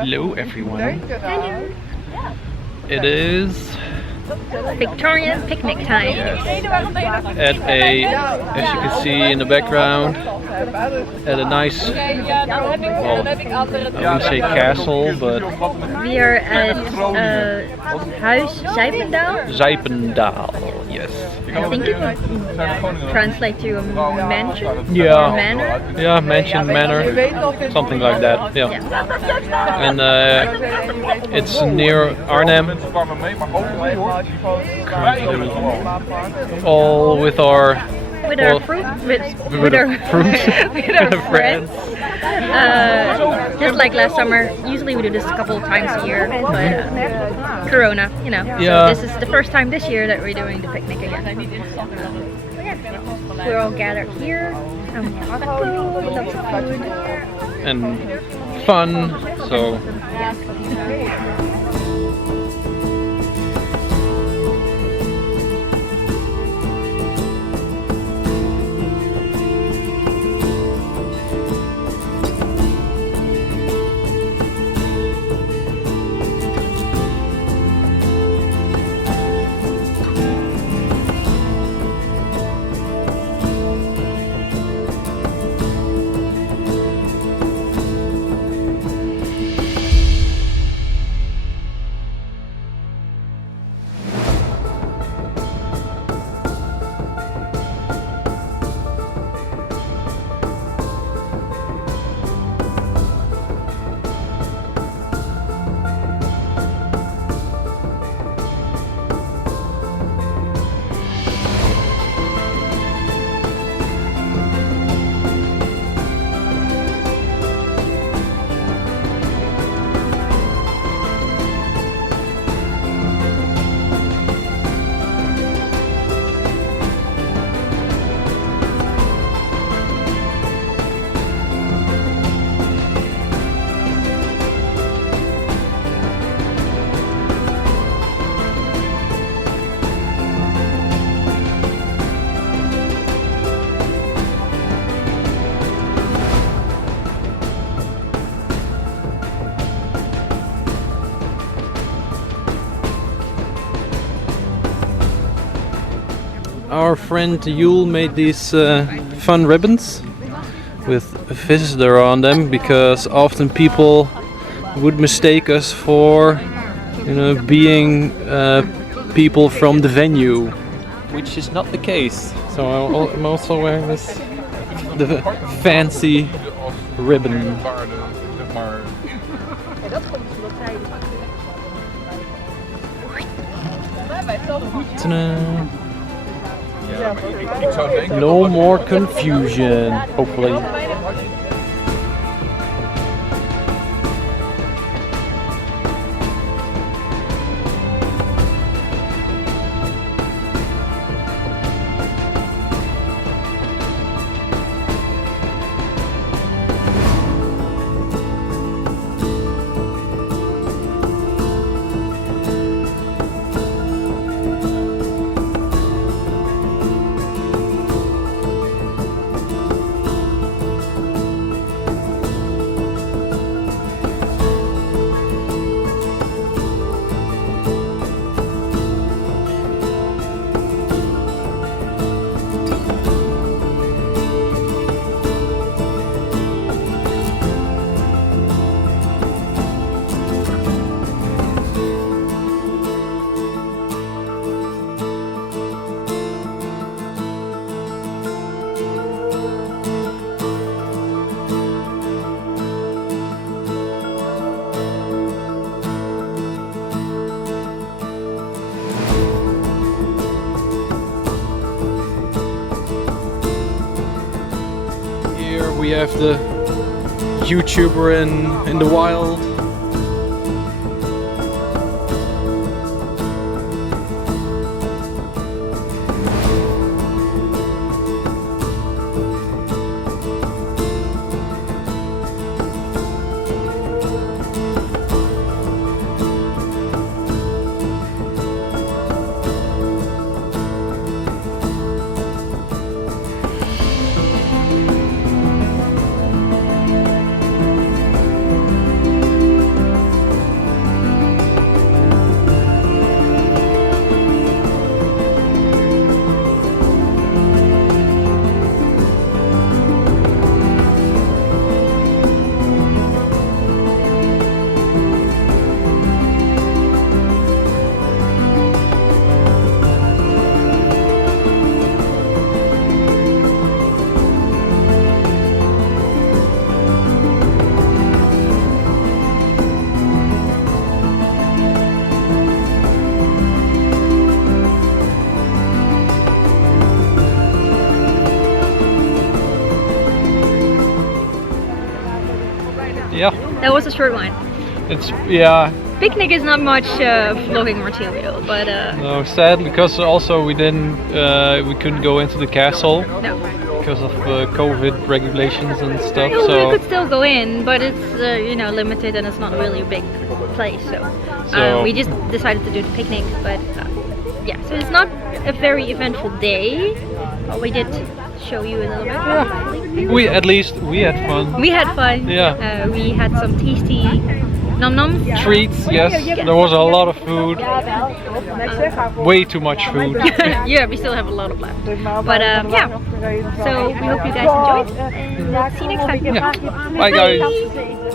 Hello everyone. It is Victorian picnic time. at a, as you can see in the background, at a nice, well, I wouldn't say castle, but We are at Huis Zypendaal. Zypendaal, yes. I think it would translate to a mansion. Yeah. Or manor. Yeah, mansion, manor, something like that. Yeah. And it's near Arnhem. All with our friends. Just like last summer, usually we do this a couple of times a year, but Corona, you know. Yeah. So this is the first time this year that we're doing the picnic again. We're all gathered here, and we have food, lots of food. And fun, so our friend Yule made these fun ribbons with a visitor on them, because often people would mistake us for, you know, being people from the venue, which is not the case. So I'm also wearing the fancy ribbon. Ta-da. No more confusion, hopefully. We have the YouTuber in the wild. That was a short one. It's Picnic is not much vlogging material, but no, sad because also we couldn't go into the castle no. because of COVID regulations and stuff. No, So we could still go in, but it's limited and it's not really a big place. So we just decided to do the picnic, but yeah. So it's not a very eventful day, but we did show you a little bit. yeah, we had fun. We had fun. Yeah. We had some tasty nom-noms. Treats, yes. There was a lot of food. Way too much food. Yeah, we still have a lot of left. But yeah. So we hope you guys enjoyed. And see you next time. Yeah. Bye guys.